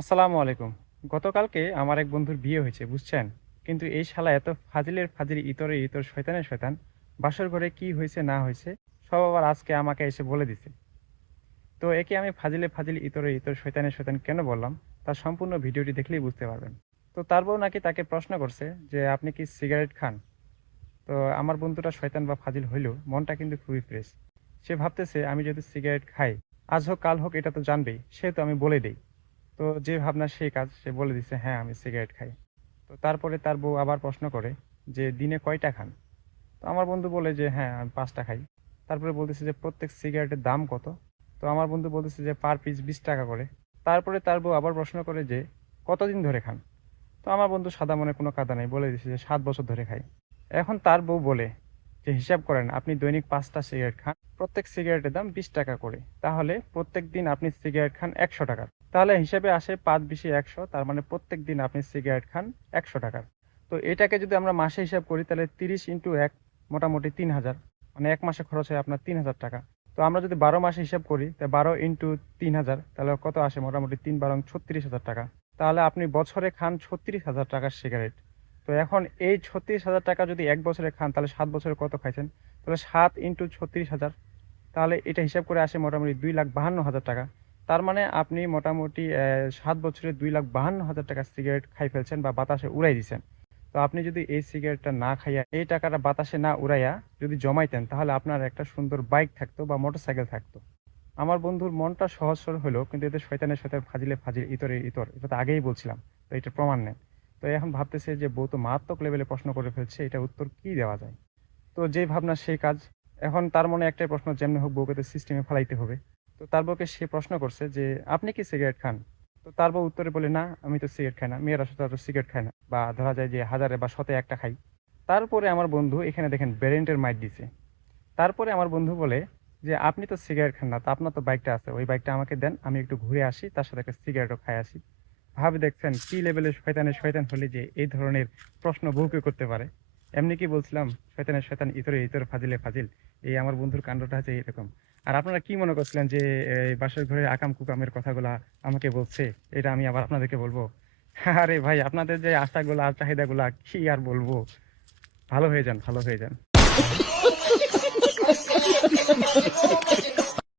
আসসালামু আলাইকুম। গতকালকে আমার এক বন্ধুর বিয়ে হয়েছে, বুঝছেন? কিন্তু এই শালা এত ফাজিলের ফাজিল, ইতরের ইতর, শয়তানের শয়তান। বাসর ঘরে কি হইছে না হইছে সব আবার আজকে আমাকে এসে বলে দিছে। তো একে আমি ফাজিলে ফাজিল, ইতরের ইতর, শয়তানের শয়তান কেন বললাম, তার সম্পূর্ণ ভিডিওটি দেখলেই বুঝতে পারবেন। তো তার বউ নাকি তাকে প্রশ্ন করছে যে, "আপনি কি সিগারেট খান?" তো আমার বন্ধুটা শয়তান বা ফাজিল হইলেও মনটা কিন্তু খুবই ফ্রেশ। সে ভাবতেছে আমি যদি সিগারেট খাই, আজ হোক কাল হোক এটা তো জানবেই, সেহেতু আমি বলে দেই। তো যে ভাবনা সেই কাজ, সে বলে দিছে হ্যাঁ আমি সিগারেট খাই। তো তারপরে তার বউ আবার প্রশ্ন করে যে দিনে কয়টা খান? তো আমার বন্ধু বলে যে হ্যাঁ আমি 5টা খাই। তারপরে বলতেছে যে প্রত্যেক সিগারেটের দাম কত? তো আমার বন্ধু বলতেছে যে পার পিস 20 টাকা করে। তারপরে তার বউ আবার প্রশ্ন করে যে কতদিন ধরে খান? তো আমার বন্ধু সাদা মনে কোনো কাদা নেই, বলে দিছে যে 7 বছর ধরে খাই। এখন তার বউ বলে যে হিসাব করেন, আপনি দৈনিক 5টা সিগারেট খান, প্রত্যেক সিগারেটের দাম 20 টাকা করে, তাহলে প্রত্যেক দিন আপনি সিগারেট খান 100 টাকার। তাহলে হিসাবে আসে 5 20 100, তার মানে প্রত্যেক দিন আপনি সিগারেট খান 100 টাকার। তো এটাকে যদি আমরা মাসে হিসাব করি তাহলে 30 × 1 মোটামুটি 3,000, মানে এক মাসে খরচ হয় আপনার 3,000 টাকা। তো আমরা যদি 12 মাসে হিসাব করি তাহলে 12 × 3,000, তাহলে কত আসে? মোটামুটি 3 × 12 = 36,000 টাকা। তাহলে আপনি বছরে খান 36,000 টাকার সিগারেট। তো এখন এই 36,000 টাকা যদি এক বছরে খান তাহলে 7 বছরে কত খাইছেন? তাহলে 7 × 36,000, তাহলে এটা হিসাব করে আসে মোটামুটি 2,52,000 টাকা। তার মানে আপনি মোটামুটি 7 বছরে 2,52,000 টাকার সিগারেট খাই ফেলছেন বা বাতাসে উড়াই দিচ্ছেন। তো আপনি যদি এই সিগারেটটা না খাইয়া, এই টাকাটা বাতাসে না উড়াইয়া যদি জমাইতেন, তাহলে আপনার একটা সুন্দর বাইক থাকতো বা মোটরসাইকেল থাকতো। আমার বন্ধুর মনটা সহজ সরল হলো, কিন্তু এদের শয়তানের সাথে ফাজিলে ফাজিল, ইতরে ইতর, এটা তো আগেই বলছিলাম। তো এটা প্রমাণ নেই। তো এখন ভাবতেছে যে বউ তো মারাত্মক লেভেলে প্রশ্ন করে ফেলছে, এটা উত্তর কি দেওয়া যায়? তো যে ভাবনা সেই কাজ। এখন তার মনে একটাই প্রশ্ন, যেমনি হোক বউকে তো সিস্টেমে ফেলাইতে হবে। তো তার বউকে সে প্রশ্ন করছে যে আপনি কি সিগারেট খান? তো তার বউ উত্তরে বলে না আমি তো সিগারেট খাই না, মেয়েরা সচরাচর সিগারেট খায় না, বা ধরা যায় যে হাজারে বা শতে একটা খাই। তারপরে আমার বন্ধু এখানে দেখেন ব্যারেন্টের মাইর দিছে। তারপরে আমার বন্ধু বলে যে আপনি তো সিগারেট খান না, তা আপনার তো বাইকটা আছে, ওই বাইকটা আমাকে দেন, আমি একটু ঘুরে আসি, তার সাথে একটা সিগারেটও খাই আসি। ভাবে দেখছেন কি লেভেলের শয়তানের শয়তান হলে যে এই ধরনের প্রশ্ন বউকে করতে পারে। এমনি কি বলছিলাম শয়তানের শয়তান, ইতরে ইতর, ফাজিলে ফাজিল। এই আমার বন্ধুর কাণ্ডটা হচ্ছে এরকম। আর আপনারা কি মনে করছিলেন যে এই বাসর ঘরে আকাম কুকামের কথাগুলা আমাকে বলছে, এটা আমি আবার আপনাদেরকে বলবো? আরে ভাই, আপনাদের যে আশাগুলা আর চাহিদাগুলা কি আর বলবো। ভালো হয়ে যান, ভালো হয়ে যান।